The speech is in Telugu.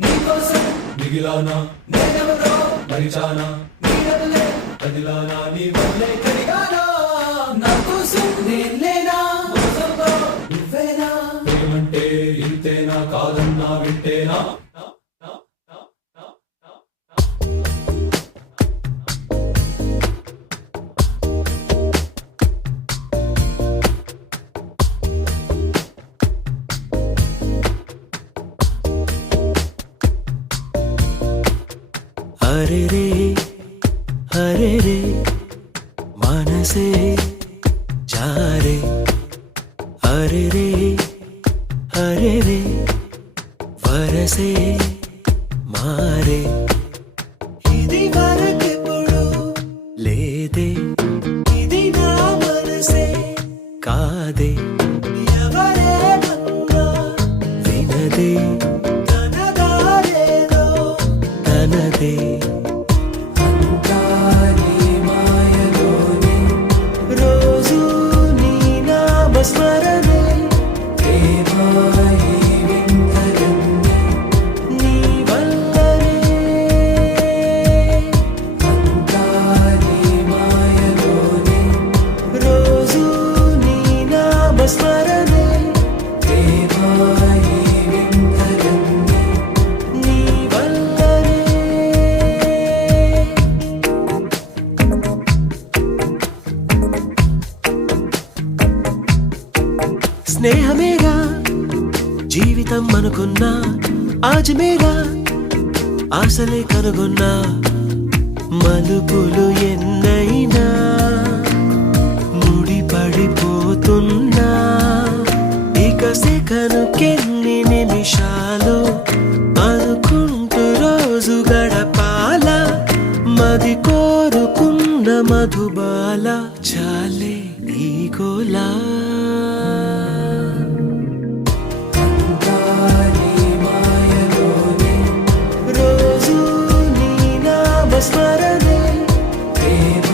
నీకోసం మిగిలానా నేనెవరో మరిచానా నీడలే కదిలానా నీ వల్లే కడిగానా నా కోసం నేనేనా మోసంలో నువ్వేనా ప్రేమంటే ఇంతేనా కాదన్నా వింటేనా हरे रे मनसे जा रे हरे रे वरसे मारे इदी वरकेपुडु लेदे इदी ना मनसे कादे ఎవరేమన్నా వినదే తనదారేదో తనదే స్మరణే ప్రేమాయి వింతలన్నీ నీ వల్లనే అంతా నీ మాయలోనే రోజు నీ నామ స్మరణే ప్రేమాయి వింతలన్నీ నీ వల్లనే స్నేహమేగా జీవితం అనుకున్నా ఆజమేగా ఆశలే కనుగొన్నా మలుపులు ఎన్నైనా ముడిపడిపోతున్నా ఇక సెకనుకెన్ని నిమిషాలు అనుకుంటూ రోజు గడపాల మది కోరుకున్న మధుబాల చాలే ఈ గోలా స్మరణే ప్రేమ